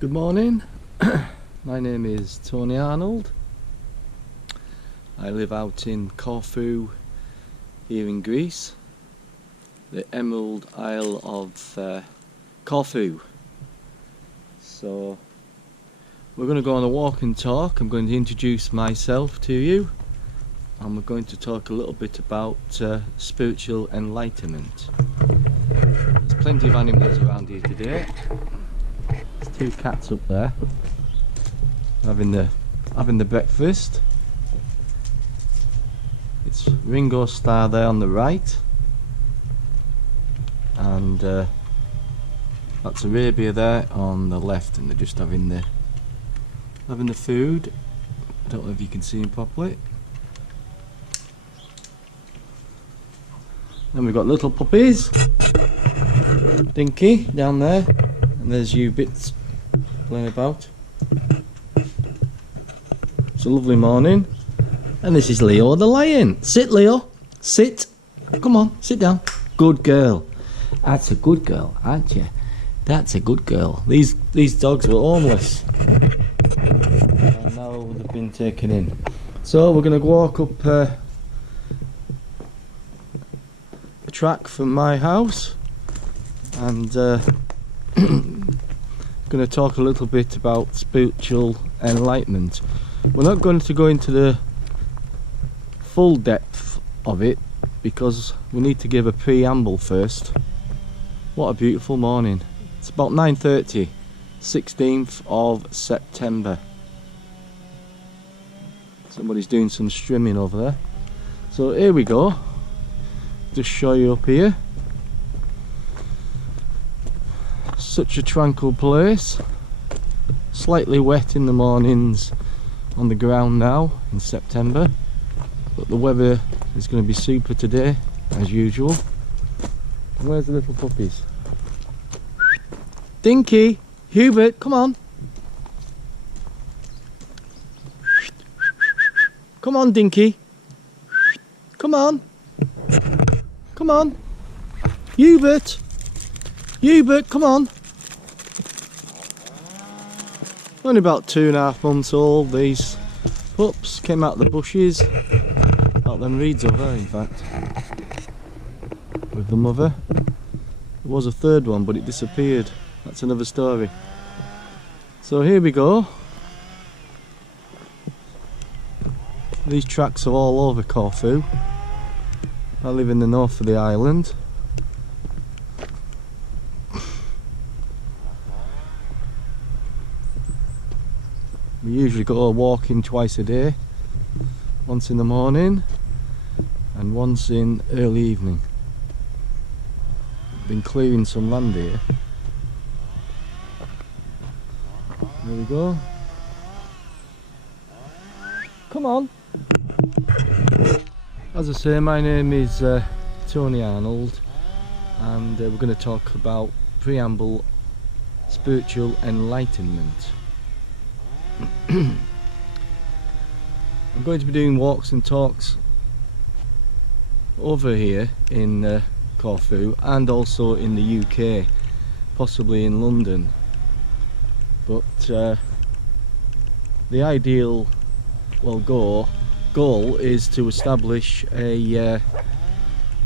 Good morning. My name is Tony Arnold. I live out in Corfu here in Greece, the Emerald Isle of Corfu. So we're going to go on a walk and talk. I'm going to introduce myself to you, and we're going to talk a little bit about spiritual enlightenment. There's plenty of animals around here today. There's two cats up there having the breakfast. It's Ringo Starr there on the right, and that's Arabia there on the left, and they're just having the food. I don't know if you can see them properly. Then we've got little puppies, Dinky down there, and there's you bits playing about. It's a lovely morning, and this is Leo the lion. Sit, Leo, sit. Come on, sit down. Good girl. That's a good girl, aren't you? That's a good girl. These dogs were homeless, and now they've been taken in. So we're going to walk up the track from my house, and going to talk a little bit about spiritual enlightenment. We're not going to go into the full depth of it because we need to give a preamble first. What a beautiful morning. It's about 9:30, 16th of September. Somebody's doing some strimming over there. So here we go. Just show you up here. Such a tranquil place. Slightly wet in the mornings on the ground now in September, but the weather is going to be super today as usual. Where's the little puppies? Dinky, Hubert, come on. Come on, Dinky. Come on. Come on. Hubert. Hubert, come on. Only about 2.5 months old, these pups. Came out of the bushes, out them reeds over there in fact, with the mother. There was a third one but it disappeared. That's another story. So here we go. These tracks are all over Corfu. I live in the north of the island. We usually go walking twice a day, once in the morning and once in early evening. Been clearing some land here. There we go. Come on. As I say, my name is Tony Arnold, and we're going to talk about preamble spiritual enlightenment. I'm going to be doing walks and talks over here in Corfu and also in the UK, possibly in London, but the ideal goal is to establish a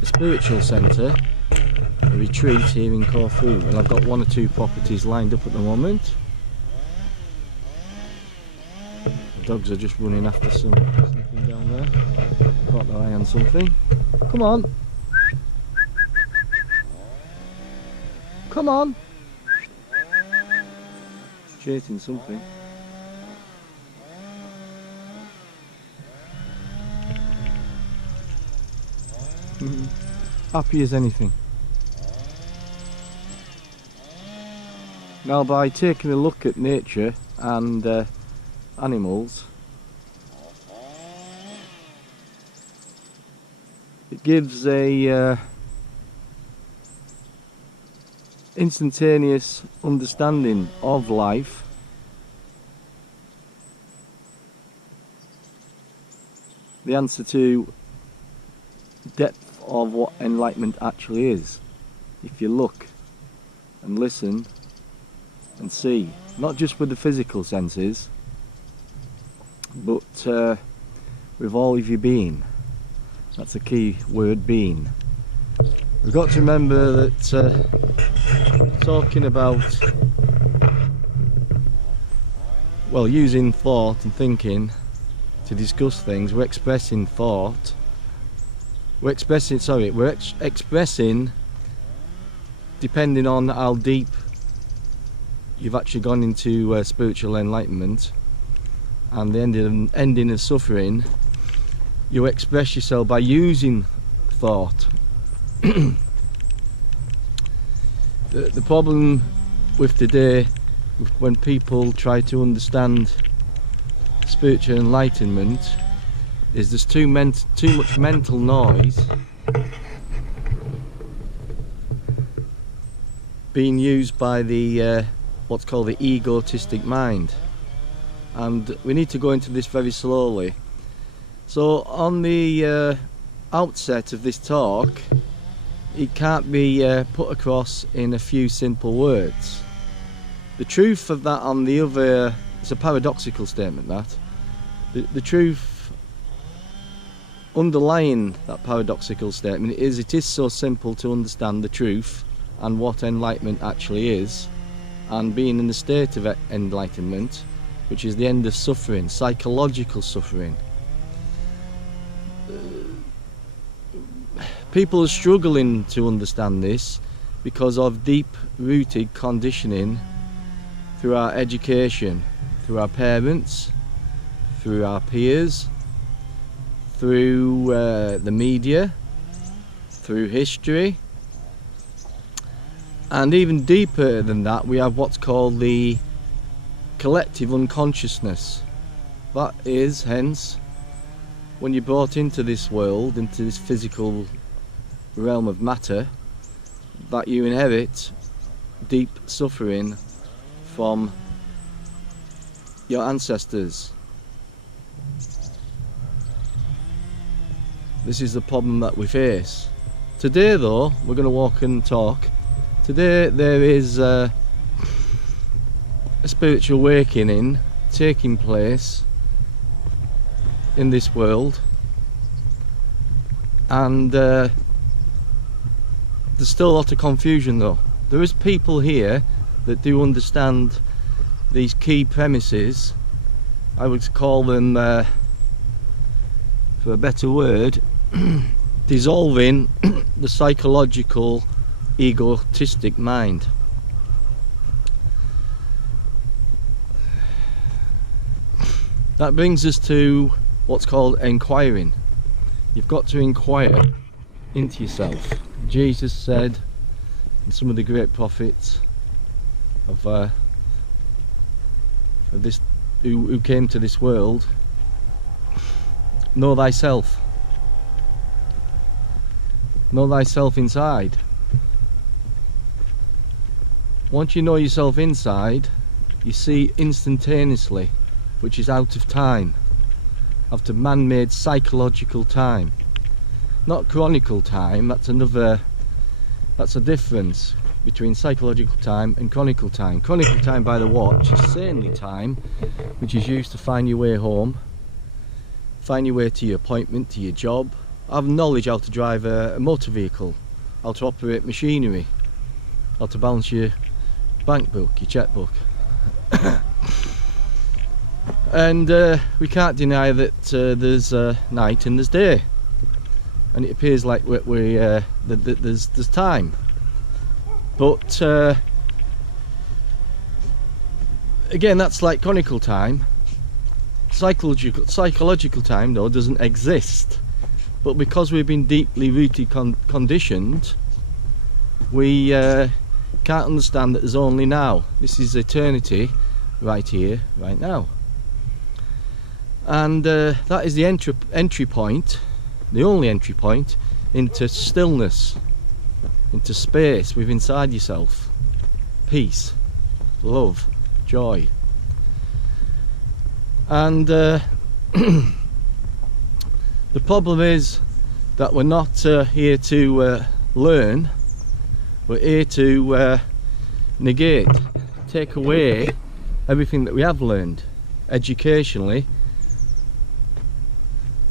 spiritual centre, a retreat here in Corfu, and I've got 1 or 2 properties lined up at the moment. Dogs are just running after something down there. Caught their eye on something. Come on. Come on. It's chasing something. Happy as anything. Now, by taking a look at nature and animals, it gives a instantaneous understanding of life, the answer to depth of what enlightenment actually is, if you look and listen and see. not just with the physical senses, but with all of your being. That's a key word, being. We've got to remember that talking about, well, using thought and thinking to discuss things, we're expressing thought. We're expressing depending on how deep you've actually gone into spiritual enlightenment and the ending of suffering. You express yourself by using thought. The problem with today, when people try to understand spiritual enlightenment, is there's too much mental noise being used by the what's called the egotistic mind, and we need to go into this very slowly. So on the outset of this talk, it can't be put across in a few simple words. The truth of that on the other, it's a paradoxical statement, that the truth underlying that paradoxical statement is it is so simple to understand the truth and what enlightenment actually is, and being in the state of enlightenment, which is the end of suffering, psychological suffering. People are struggling to understand this because of deep-rooted conditioning through our education, through our parents, through our peers, through the media, through history, and even deeper than that, we have what's called the collective unconsciousness. That is, hence, when you're brought into this world, into this physical realm of matter, that you inherit deep suffering from your ancestors. This is the problem that we face. Today though, we're going to walk and talk. Today there is a spiritual awakening taking place in this world, and there's still a lot of confusion though. There is people here that do understand these key premises. I would call them, for a better word, dissolving the psychological egotistic mind. That brings us to what's called inquiring. You've got to inquire into yourself. Jesus said, and some of the great prophets of this who came to this world, know thyself. Know thyself inside. Once you know yourself inside, you see instantaneously, which is out of time, out of man-made psychological time. Not chronicle time, that's a difference between psychological time and chronicle time. Chronicle time by the watch is sanely time, which is used to find your way home, find your way to your appointment, to your job, have knowledge how to drive a motor vehicle, how to operate machinery, how to balance your bank book, your checkbook. And we can't deny that there's night and there's day, and it appears like there's time, but again, that's like chronicle time. Psychological time though doesn't exist, but because we've been deeply rooted conditioned, we can't understand that there's only now. This is eternity, right here, right now. And that is the entry point, the only entry point into stillness, into space within inside yourself. Peace, love, joy. And the problem is that we're not here to learn, we're here to negate, take away everything that we have learned educationally,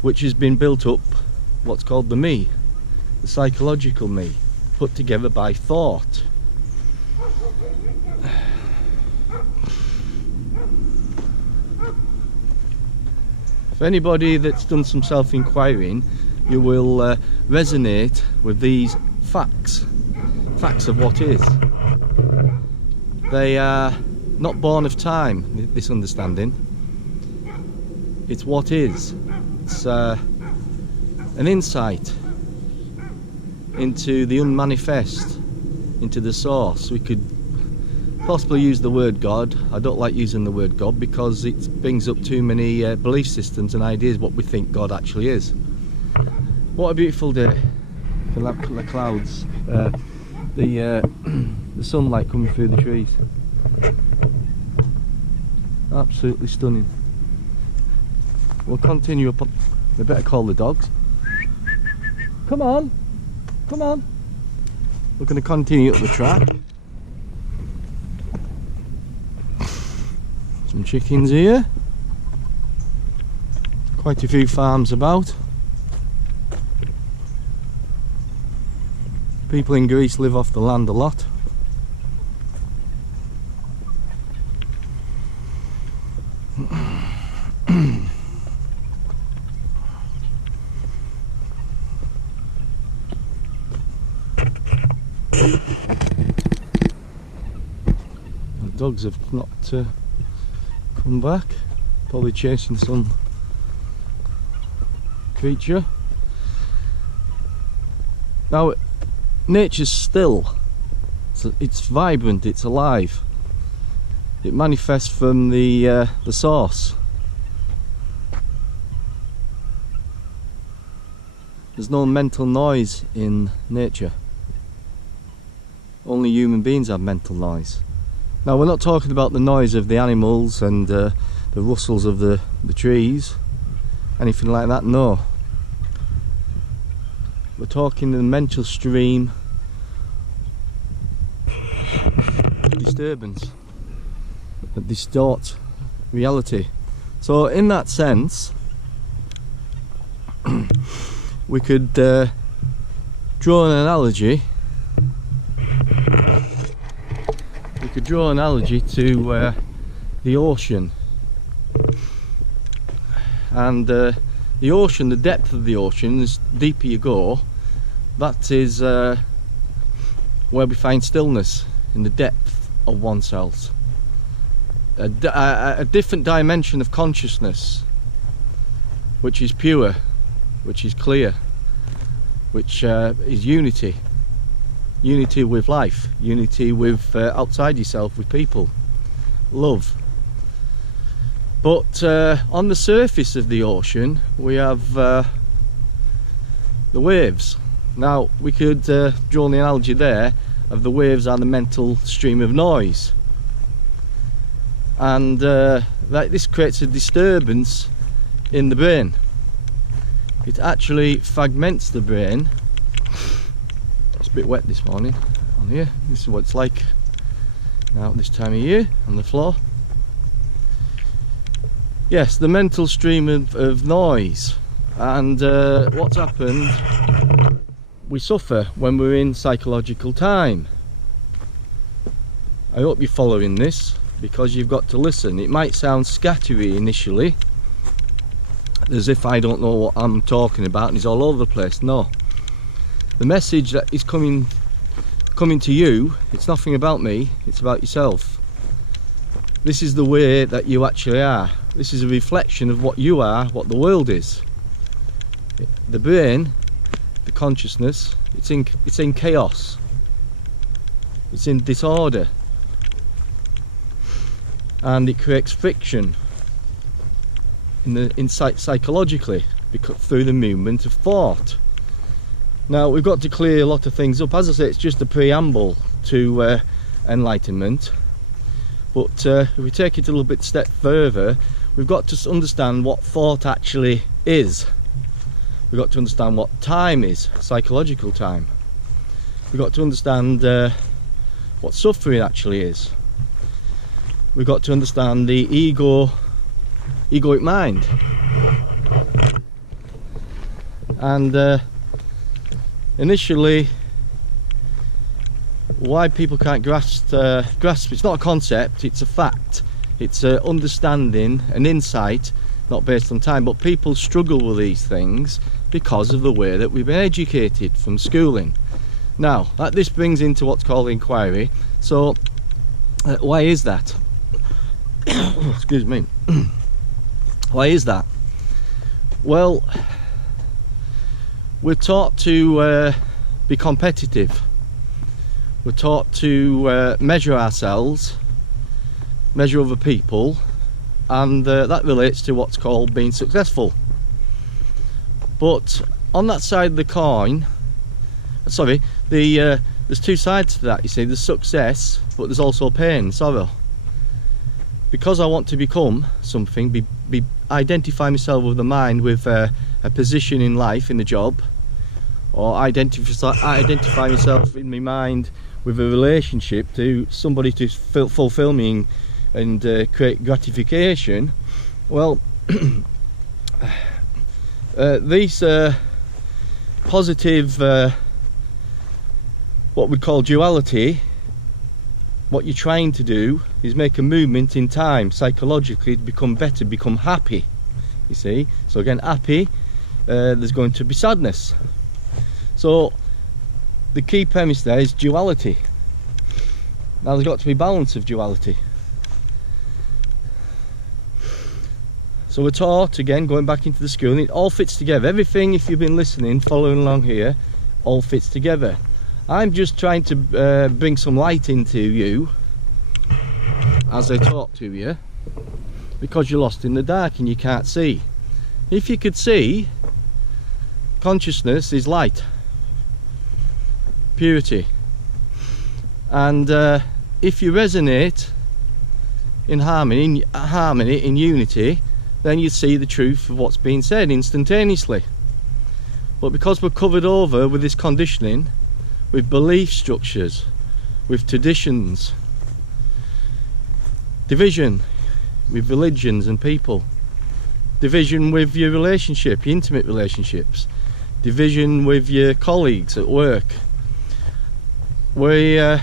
which has been built up, what's called the me, the psychological me, put together by thought. For anybody that's done some self-inquiring, you will resonate with these facts of what is. They are not born of time, this understanding. It's what is. It's an insight into the unmanifest, into the source. We could possibly use the word God. I don't like using the word God because it brings up too many belief systems and ideas what we think God actually is. What a beautiful day. The clouds, the sunlight coming through the trees. Absolutely stunning. We'll continue up on. We better call the dogs. Come on, come on. We're going to continue up the track. Some chickens here. Quite a few farms about. People in Greece live off the land a lot. The dogs have not come back, probably chasing some creature. Now, nature's still, it's vibrant, it's alive. It manifests from the source. There's no mental noise in nature. Only human beings have mental noise. Now, we're not talking about the noise of the animals and the rustles of the trees, anything like that, no. We're talking the mental stream disturbance that distorts reality. So in that sense, we could draw an analogy. We could draw an analogy to the ocean, and the ocean, the depth of the ocean, as deeper you go, that is where we find stillness, in the depth of oneself. A different dimension of consciousness, which is pure, which is clear, which is unity. Unity with life, unity with outside yourself, with people, love. But on the surface of the ocean we have the waves. Now, we could draw the analogy there of the waves are the mental stream of noise, and this creates a disturbance in the brain. It actually fragments the brain. It's a bit wet this morning on here. This is what it's like now at this time of year on the floor. Yes, the mental stream of noise, and what's happened, we suffer when we're in psychological time. I hope you're following this, because you've got to listen. It might sound scattery initially, as if I don't know what I'm talking about and it's all over the place. No, the message that is coming to you, it's nothing about me, it's about yourself. This is the way that you actually are. This is a reflection of what you are, what the world is. The brain, the consciousness, it's in chaos, it's in disorder, and it creates friction psychologically through the movement of thought. Now, we've got to clear a lot of things up. As I say, it's just a preamble to enlightenment, but if we take it a little bit step further, we've got to understand what thought actually is. We've got to understand what time is, psychological time. We've got to understand what suffering actually is. we've got to understand the egoic mind. And initially, why people can't grasp it's not a concept, it's a fact. It's an understanding, an insight, not based on time, but people struggle with these things because of the way that we've been educated from schooling. Now, this brings into what's called inquiry. So, why is that? Excuse me. Why is that? Well, we're taught to be competitive. We're taught to measure ourselves, measure other people, and that relates to what's called being successful. But on that side of the coin, sorry, there's two sides to that, you see. There's success, but there's also pain, sorrow. Because I want to become something, identify myself with the mind with a position in life, in the job, or identify myself in my mind with a relationship to somebody to fulfill me and create gratification. Well, these positive, what we call duality, what you're trying to do is make a movement in time psychologically to become better, become happy, you see. So again, happy, there's going to be sadness. So the key premise there is duality. Now there's got to be balance of duality. So we're taught, again, going back into the school, and it all fits together. Everything, if you've been listening, following along here, all fits together. I'm just trying to bring some light into you as I talk to you, because you're lost in the dark and you can't see. If you could see, consciousness is light, purity, and if you resonate in harmony, in unity, then you see the truth of what's being said instantaneously. But because we're covered over with this conditioning, with belief structures, with traditions, division with religions and people, division with your relationship, your intimate relationships, division with your colleagues at work, we're